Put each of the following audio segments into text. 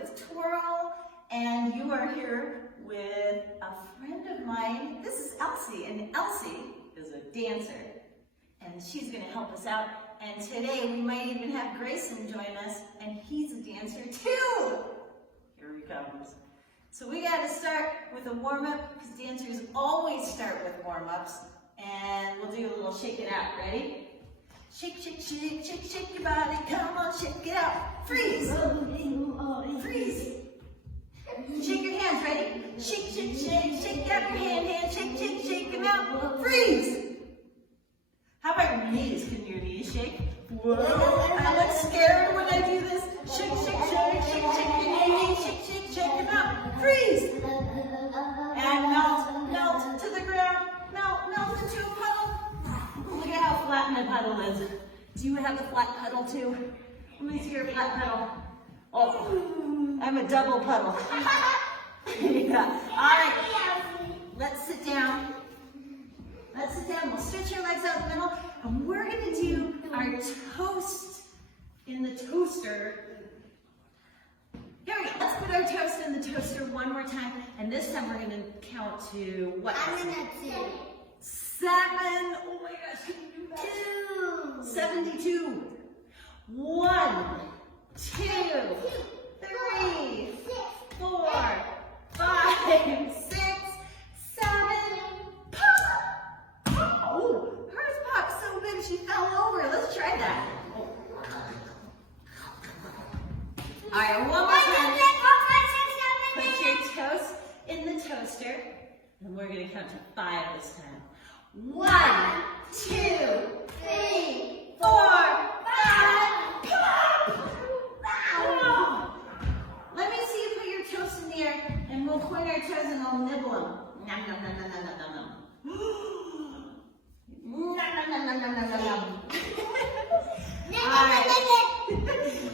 with Twirl, and you are here with a friend of mine. This is Elsie, and Elsie is a dancer, and she's going to help us out. And today we might even have Grayson join us, and he's a dancer too. Here he comes. So we got to start with a warm-up, because dancers always start with warm-ups, and we'll do a little shake it out. Ready? Shake, shake, shake, shake, shake your body. Come on, shake it out. Freeze. Freeze. Shake your hands. Ready? Shake, shake, shake, shake out your hand. Shake, shake, shake them out. Freeze. How about your knees? Can your knees shake? Whoa. I look scared when I do this. Shake, shake, shake, shake, shake your knees. Shake, shake, shake them out. Freeze. And melt, melt to the ground. Melt, melt into a puddle. Look at how flat my puddle is. Do you have a flat puddle too? Let me see your flat puddle. Oh, I'm a double puddle. Yeah. All right, let's sit down. Let's sit down. We'll stretch your legs out in the middle, and we're going to do our toast in the toaster. Here we go. Let's put our toast in the toaster one more time, and this time we're going to count to what? I'm going to do 7. Oh my gosh, can you do that? 2. 72. 1, 2, 3, 4, 5, 6, 7. Pop! Oh, hers popped so big she fell over. Let's try that. All right, one more time. Put your toast in the toaster, and we're going to count to 5 this time. 1, 2, 3, 4, 5. Pop! Wow. Let me see you put your toast in the air, and we'll point our toes and we'll nibble them. Nom, nom, nom, nom, nom, nom, nom. Nom, nom, nom, nom, nom, nom, nom. All right.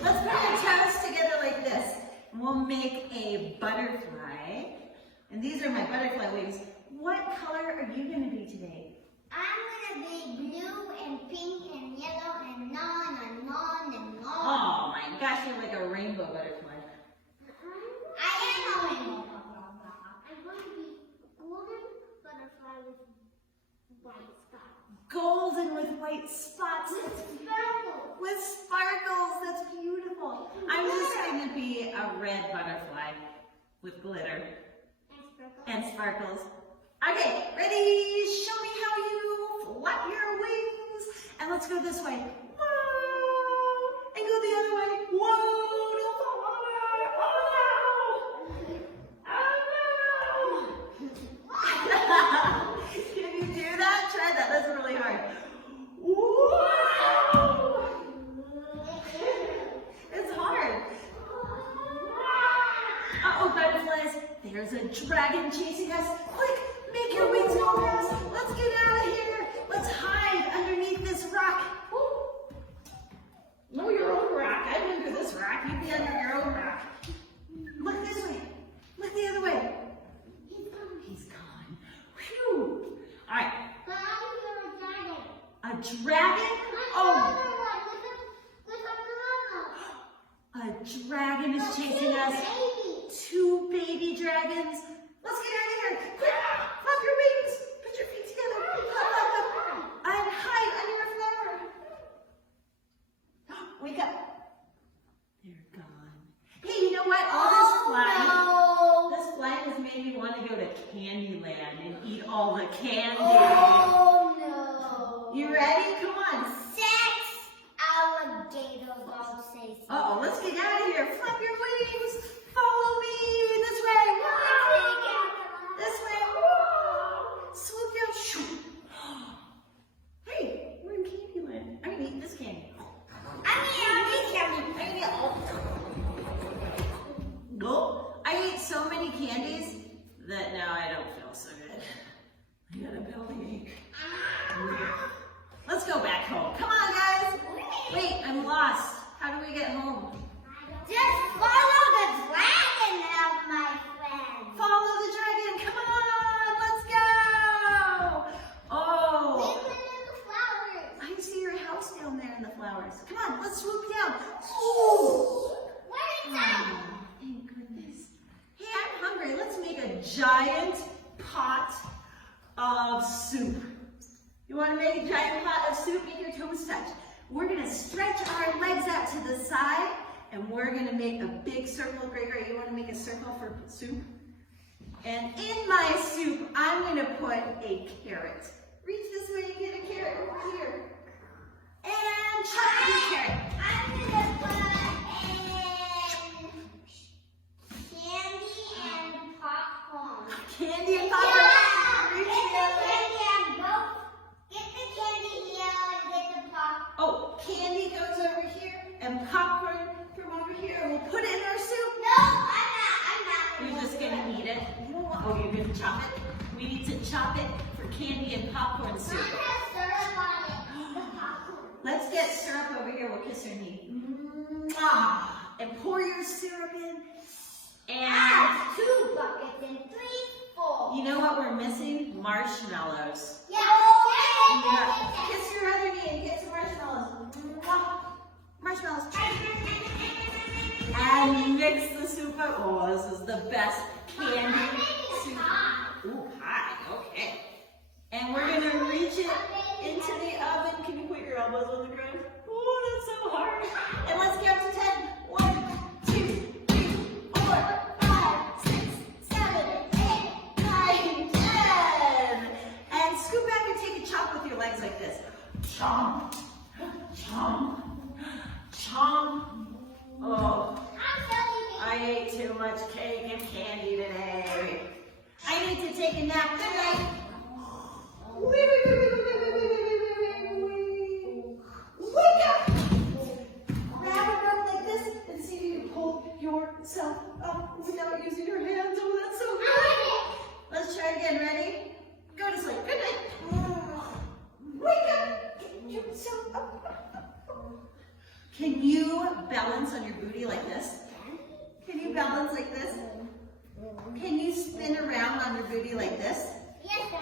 Let's put our toes together like this. We'll make a butterfly. And these are my butterfly wings. What color are you going to be today? I'm going to be blue and pink and yellow and non and non and non. Oh my gosh, you're like a rainbow butterfly. I am a rainbow butterfly. I'm going to be golden butterfly with white spots. Golden with white spots. Sparkles. With sparkles. That's beautiful. I'm just going to be a red butterfly with glitter and sparkles. Okay, ready? Show me how you flap your wings. And let's go this way. Whoa! And go the other way. Whoa! Don't fall all the way. Oh no! Oh no! Can you do that? Try that. That's really hard. Whoa! It's hard. Uh-oh, butterflies. There's a dragon chasing us. Quick! Make your wings go fast. Let's get out of here. Let's hide underneath this rock. No, your own rock. I'm under this rock. You be under your own rock. Look this way. Look the other way. He's gone. Whew. All right. But I'm a dragon. A dragon? Oh, With a dragon is chasing us. baby. 2 baby dragons. Let's get out of here. Quick, flap your wings. Put your feet together. Flap, flap, flap. And hide under your flower. Wake up. They're gone. Hey, you know what? All this flying has made me want to go to Candyland and eat all the candy. Oh no. You ready? Come on. 6 alligators, I'll say so. Uh-oh, let's get out of here. Flap your wings. Follow me this way. Whoa. This way. Whoa. Swoop down. Shoo. Hey, we're in Candyland. I'm going to eat this candy. Well, I ate so many candies that now I don't feel so good. I got a bellyache. Let's go back home. Come on, guys. Wait, I'm lost. How do we get home? Just follow the dragon now, my friend. Follow the dragon. Come on, let's go. Oh, We went in the flowers. I see your house down there in the flowers. Come on, let's swoop down. Ooh. Where is that? Thank giant pot of soup. You want to make a giant pot of soup? Make your toes touch. We're going to stretch our legs out to the side, and we're going to make a big circle. Gregory, you want to make a circle for soup? And in my soup, I'm going to put a carrot. Reach this way and get a carrot over here. And chop the carrot. I'm gonna put in candy and popcorn. Candy and popcorn. Get the candy here and get the popcorn. Oh, candy goes over here and popcorn from over here. And we'll put it in our soup. No, I'm not. You're just gonna eat it. You don't want, oh, you're gonna chop it? We need to chop it for candy and popcorn soup. Mine has syrup on it. The popcorn. Let's get syrup over here. We'll kiss her knee. Mwah. And pour your syrup in. And 2 buckets and 3 full. you know what we're missing? Marshmallows. Yeah. Yeah. Kiss your other knee and get some marshmallows. Mwah. Marshmallows. And mix the soup up. Oh, this is the best candy soup. Ooh, hot. Okay. And we're going to reach it into the oven. Can you put your elbows on the ground? Oh, that's so hard. And let's count to 10. 1, 2, 3, 4, 5, 6, 7, 8, 9, 10. And scoot back and take a chop with your legs like this. Chomp, chomp, chomp. Oh, I ate too much cake and candy today. I need to take a nap. Good night. Wake up! Grab a rope like this and see if you can pull yourself up without using your hands. Oh, that's so good. Let's try again. Ready? Go to sleep. Good night. Wake up! Get yourself up. Can you balance on your booty like this? Can you balance like this? Can you spin around on your booty like this? Yes, sir.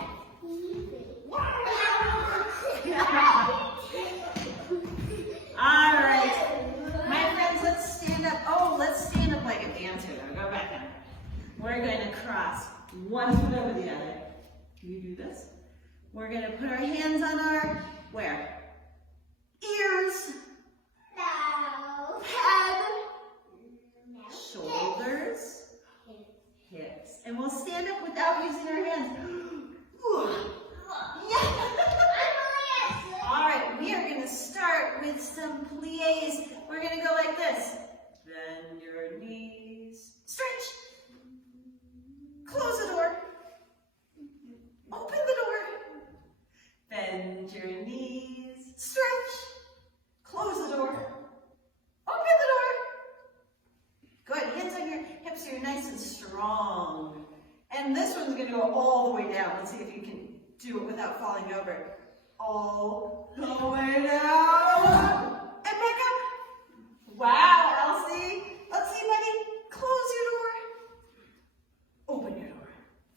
All right. My friends, let's stand up. Oh, let's stand up like a dancer. Now go back down. We're going to cross one foot over the other. Can you do this? We're going to put our hands on our, where? Ears. No. Head. Shoulders. Hips. And we'll stand up without using our hands. Yeah. All right, we are going to start with some plies. We're going to go like this. Bend your knees. Stretch. Close the door. Open the door. Bend your knees. Stretch. Close the door. Open the door. Good. Hands on your hips so you're nice and strong. And this one's going to go all the way down. Let's see if you can do it without falling over. All the way down. And back up. Wow, Elsie. Let's see, buddy. Close your door. Open your door.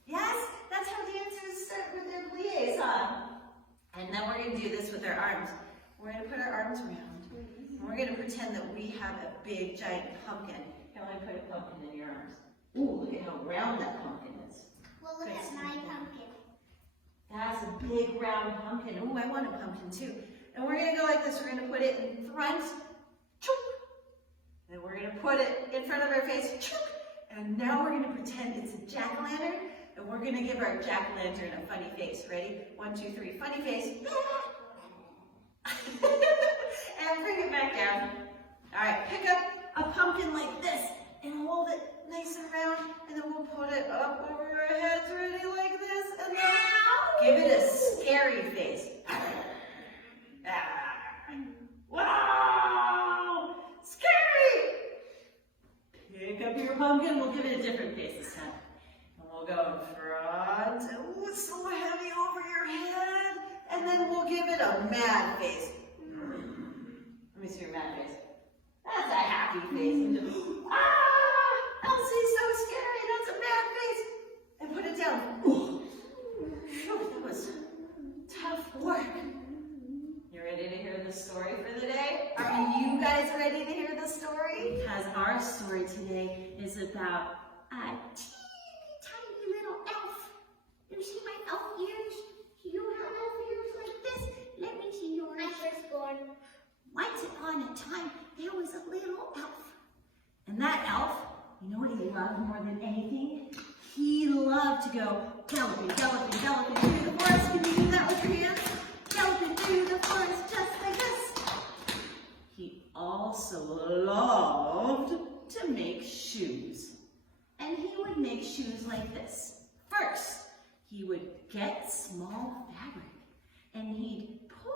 Yes, that's how dancers start with their plies, huh? And then we're going to do this with our arms. We're going to put our arms around. And we're going to pretend that we have a big, giant pumpkin. Here, let me put a pumpkin in your arms. Ooh, look at how round that pumpkin is. Well, look at my pumpkin. That's a big round pumpkin. Oh, I want a pumpkin too. And we're going to go like this. We're going to put it in front. Chook. And we're going to put it in front of our face. Chook. And now we're going to pretend it's a jack-o'-lantern. And we're going to give our jack-o'-lantern a funny face. Ready? 1, 2, 3. Funny face. And bring it back down. All right. Pick up a pumpkin like this and hold it nice and round. And then we'll put it up over our heads. Ready? Like this. And then give it a scary face. Wow! Scary! Pick up your pumpkin. We'll give it a different face this time. And we'll go in front. Oh, it's so heavy over your head. And then we'll give it a mad face. Let me see your mad face. That's a happy face. Elsie's so scary. That's a mad face. And put it down. Whew, that was tough work. You ready to hear the story for the day? Are you guys ready to hear the story? Because our story today is about a teeny tiny everyone. Once upon a time, there was a little elf. And that elf, you know what he loved more than anything? He loved to go galloping, galloping, galloping through the forest. Can you do that with your hands? Galloping through the forest just like this. He also loved to make shoes. And he would make shoes like this. First, he would get small fabric and he'd pull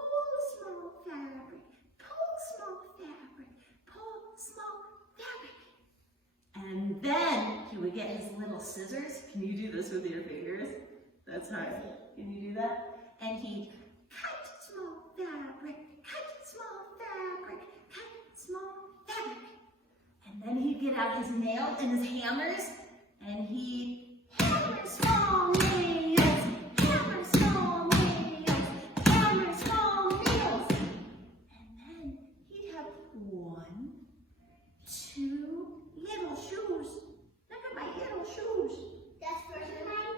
small fabric, pull small fabric, pull small fabric. And then he would get his little scissors. Can you do this with your fingers? That's hard. Can you do that? And he'd cut small fabric, cut small fabric, cut small fabric. And then he'd get out his nails and his hammers, and he'd hammer small nails, hammer small nails, hammer small nails. And then he'd have 1, 2 little shoes. Look at my little shoes. That's first time.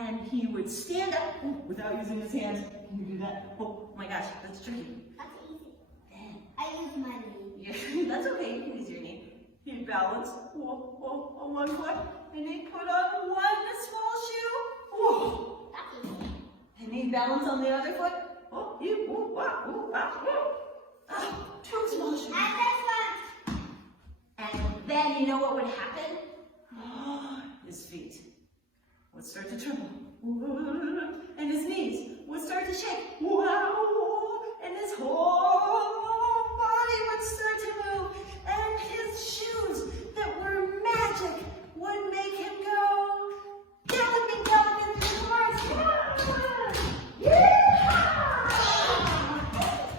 And he would stand up without using his hands. Can you do that? Oh my gosh, that's tricky. That's easy. Then, I use my knee. yeah, that's okay, you can use your knee. He'd balance on one foot, and he'd put on one small shoe. Whoa. That's easy. And he'd balance on the other foot. Oh, two small shoes. And this one. And then you know what would happen? His feet would start to tremble. And his knees would start to shake. And his whole body would start to move. And his shoes that were magic would make him go galloping, galloping through the forest. Yeehaw!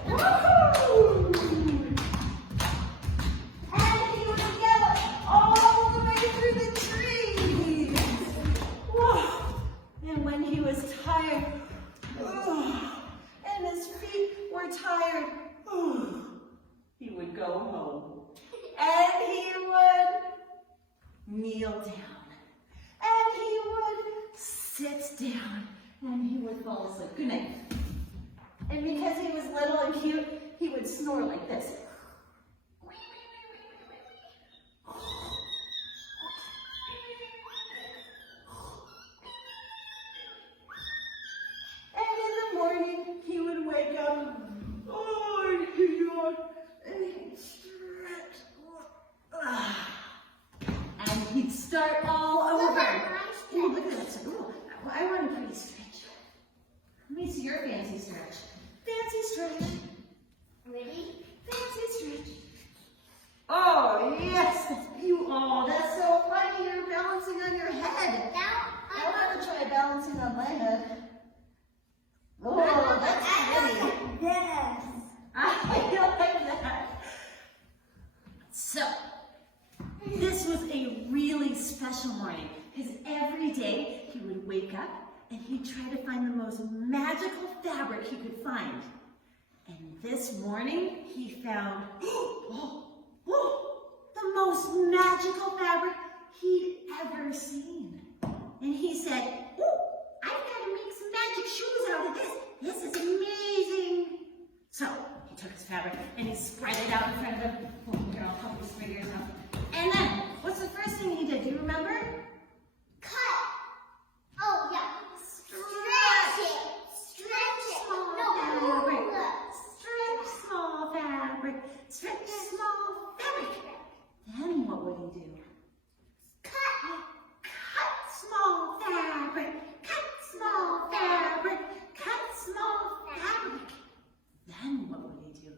Woohoo! And he would gallop all the way through the trees. Whoa! And when he was tired, and his feet were tired, he would go home. And he would kneel down. And he would sit down. And he would fall asleep. Good night. And because he was little and cute, he would snore like this. And in the morning, he would wake up. Oh, he'd yawn. And he'd stretch. And he'd start all over. Ooh, look at that. Ooh, I want a pretty stretch. Let me see your fancy stretch. Fancy stretch. Ready? Fancy stretch. Oh, yes. That's beautiful. Oh, that's so funny. You're balancing on your head. Now I want to try balancing on my head. Oh, that's funny. Yes. I like that. So, this was a really special morning because every day he would wake up and he'd try to find the most magical fabric he could find. And this morning he found the most magical fabric he'd ever seen. And he said, I've got to make some magic shoes out of this. This is amazing. So he took his fabric and he spread it out in front of him. Oh, here, I'll help you spread yours out. And then, what's the first thing he did? Do you remember? Cut. Oh, yeah. Stretch it. Stretch it. Small No, fabric. look. Stretch small fabric. Stretch small fabric. Then what would he do? Cut. Cut small fabric. Cut small fabric. Cut small fabric. Then what would he do?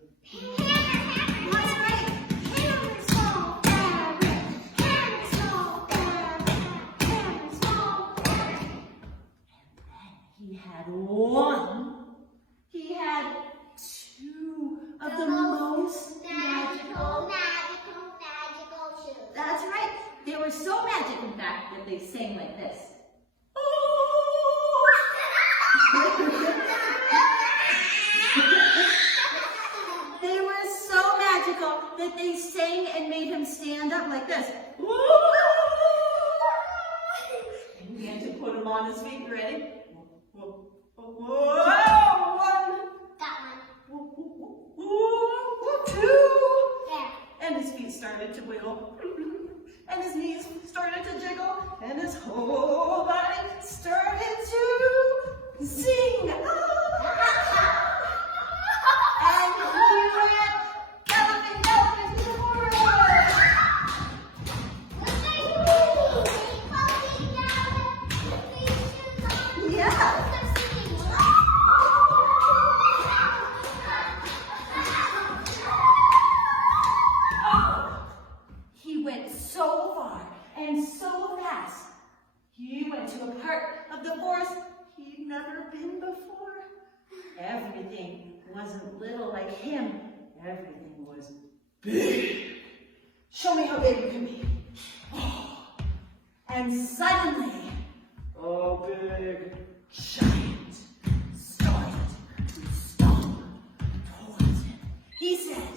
That's right. Hammer small fabric. Hammer small fabric. Hammer small fabric. And then he had two of the most magical. Magical shoes. That's right. They were so magic, in fact, that they sang like this. They were so magical that they sang and made him stand up like this. And we had to put him on his feet. You ready? Whoa, whoa, whoa. One. That one. started to wiggle, and his knees started to jiggle, and his whole body started to sing. And he went galloping, galloping to the forest. Yeah. He went so far and so fast. He went to a part of the forest he'd never been before. Everything wasn't little like him. Everything was big. Show me how big you can be. And suddenly, a big giant started to stomp towards him. He said,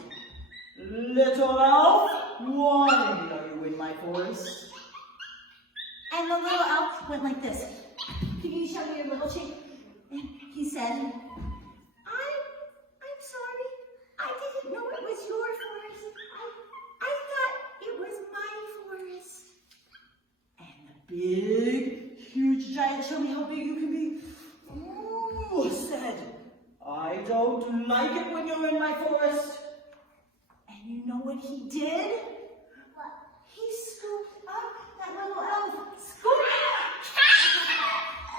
"Little elf, why are you in my forest?" And the little elf went like this. "Can you show me your little cheek?" And he said, I'm sorry. I didn't know it was your forest. I thought it was my forest." And the big, huge giant, "Show me how big you can be," said, "I don't like it when you're in my forest." And you know what he did? What? He scooped up that little elf.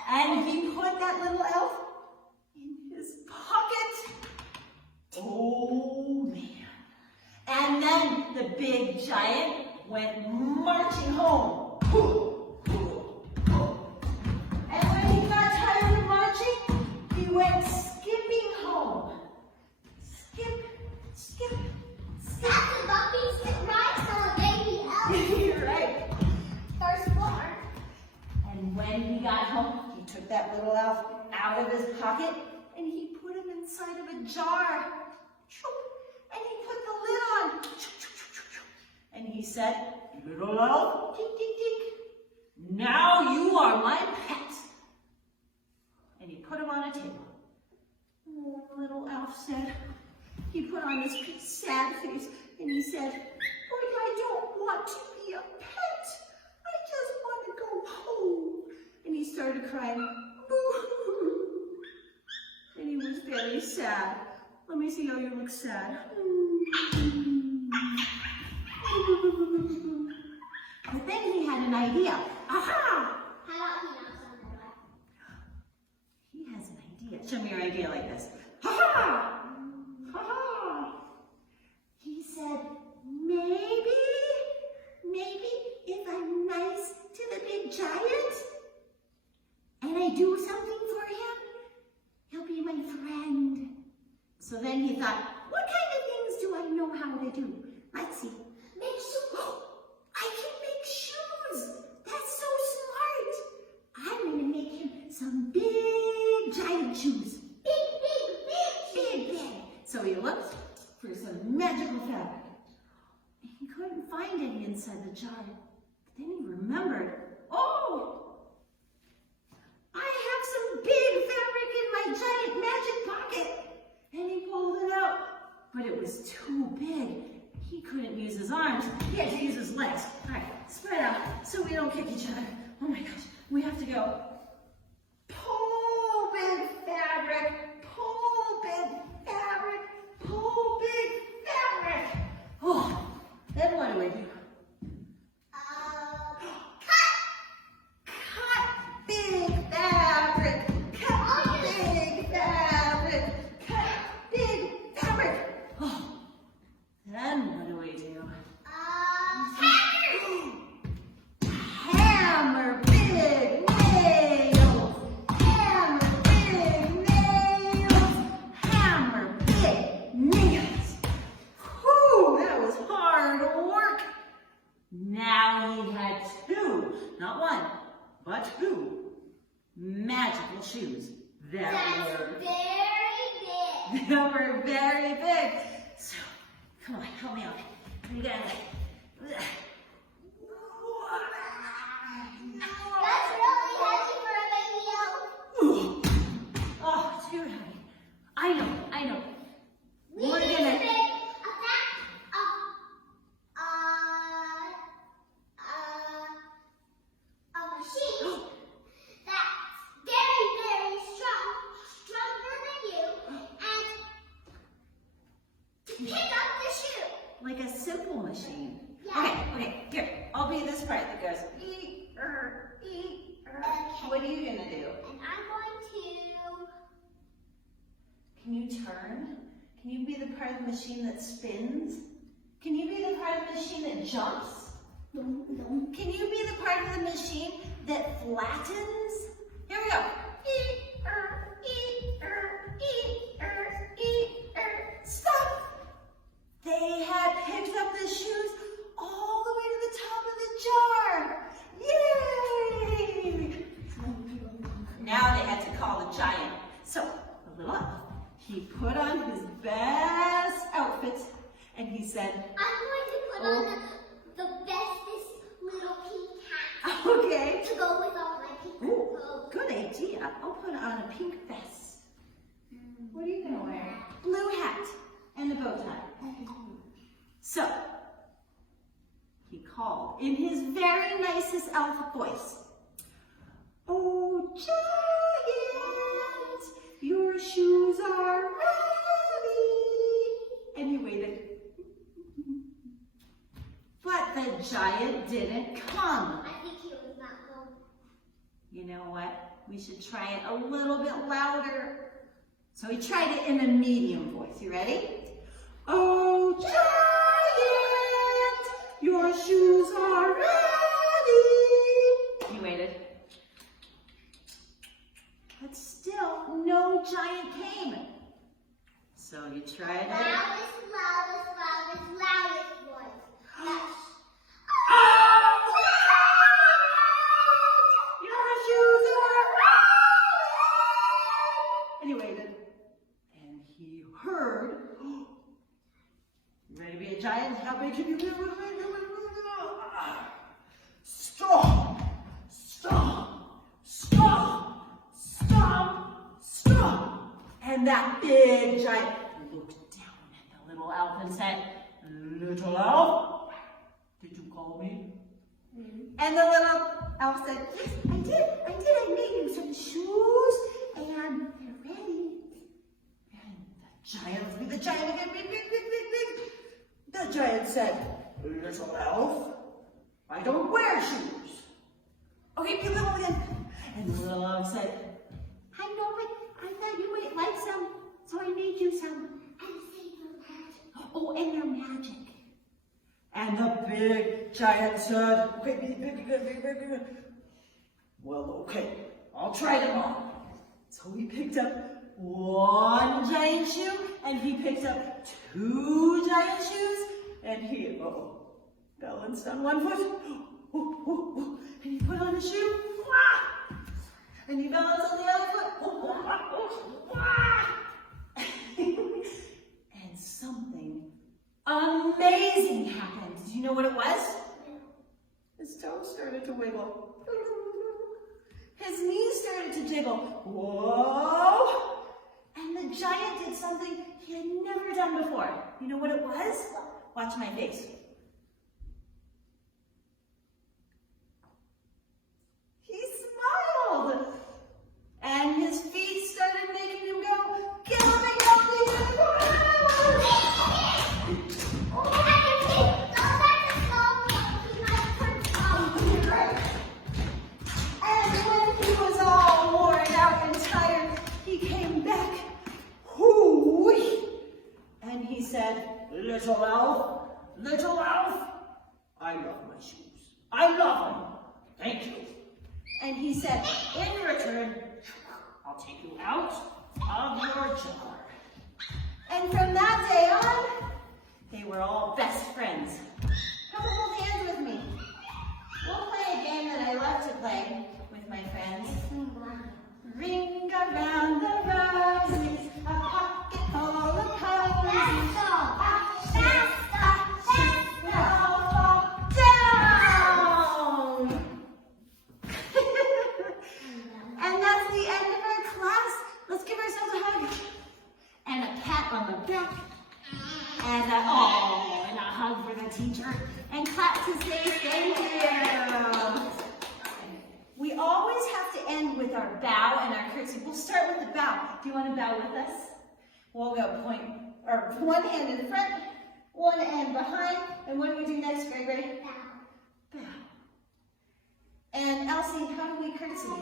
And he put that little elf in his pocket. Oh, man. And then the big giant went marching home. And when he got tired of marching, he went skipping home. Skip, skip, skip. That's a bumpy stick ride for a baby elf. You're right. First floor. And when he got home, he took that little elf out of his pocket and he put him inside of a jar. And he put the lid on. And he said, "Little elf, tick, tick, tick. Now you are my pet." And he put him on a table. Oh, little elf said, he put on this sad face and he said, "But I don't want to be a pet. I just want to go home." And he started crying. Boo. And he was very sad. Let me see how you look sad. But then he had an idea. Aha! How about he knocks on the door? He has an idea. Show me your idea like this. Ha-ha! Ha-ha! He said, maybe if I'm nice to the big giant and I do something for him, he'll be my friend. So then he thought, what kind of things do I know how to do? Let's see. Make shoes. I can make shoes. That's so smart. I'm going to make him some big giant shoes. Big. So he looked for some magical fabric. He couldn't find any inside the jar. But then he remembered, oh, I have some big fabric in my giant magic pocket. And he pulled it out. But it was too big. He couldn't use his arms. He had to use his legs. All right, spread out so we don't kick each other. Oh my gosh, we have to go. Pull big fabric. Pull big fabric. Pull big fabric. Oh, then what do we do? Cut big fabric. Cut big fabric. Cut big fabric. Oh, then what do we do? Hammer big nails. Hammer big nails. Hammer big nails. Whew, that was hard work. Now he had two, not one, but two magical shoes that were very big. So, come on, help me out. You got it. That's really heavy for a baby elf. Oh, too heavy. I know. We need to make a a shoe. Like a simple machine. Yeah. Okay, here. I'll be this part that goes ee-er, ee-er. Okay. What are you gonna do? And I'm going to... Can you turn? Can you be the part of the machine that spins? Can you be the part of the machine that jumps? Can you be the part of the machine that flattens? Here we go. Ee-er, ee-er, ee-er, ee-er. Stop! They had picked up the shoes all the way to the top of the jar. Yay! Now they had to call the giant. So, the little elf, he put on his best outfit and he said, I'm going to put on the bestest little pink hat. okay. To go with all my pink Ooh, clothes. good idea. I'll put on a pink vest. What are you going to wear? Blue hat and a bow tie. So, he called in his very nicest elf voice. Oh, giant, your shoes are ready. And he waited. But the giant didn't come. I think he was not home. You know what? We should try it a little bit louder. So he tried it in a medium voice. You ready? Oh, giant, your shoes are ready. He waited. But still, no giant came. So you tried it. Loudest, loudest, loudest, loudest voice. Yes. Your shoes are ready. And he waited. And he heard. You ready to be a giant? How big can you be? Stop! Stop! Stop! Stop! Stop! And that big giant looked down at the little elf and said, Little elf, did you call me? And the little elf said, yes, I did. I made you some shoes and they're ready. And the giant again, big. The giant said, Little elf, I don't wear shoes. Okay, be little again. And the little elf said, I know, but I thought you might like some, so I made you some. And say the magic. Oh, and they're magic. And the big giant said, okay, big. Well, okay, I'll try them on. So he picked up one giant shoe, and he picked up two giant shoes, and he balanced on one foot, and he put on a shoe, and he balanced on the other foot, and something amazing happened. Do you know what it was? His toes started to wiggle. His knees started to jiggle. Whoa! And the giant did something he had never done before. You know what it was? Watch my face. He smiled. And his feet started making him go, get up and go, And when he was all worn out and tired, he came back. Hoo-wee! And he said, Little elf, I love my shoes. I love them. Thank you. And he said, in return, I'll take you out of your jar. And from that day on, they were all best friends. Come hold hands with me. We'll play a game that I love to play with my friends. Ring around the roses, a pocket full of posies. Down! And that's the end of our class. Let's give ourselves a hug. And a pat on the back. And a hug for the teacher. And clap to say thank you. We always have to end with our bow and our curtsy. We'll start with the bow. Do you want to bow with us? We'll go point, or one hand in front, behind. And what do we do next, Gregory? Bow. Bow. And Elsie, how do we curtsy? Mom,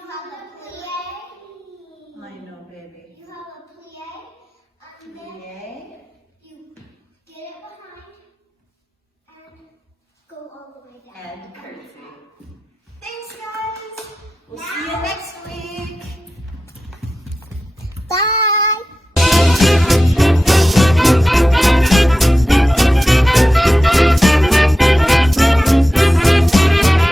you have a plie. I know, baby. You have a plie, and then Plie. you get it behind and go all the way down. And curtsy. Thanks, guys. We'll see you next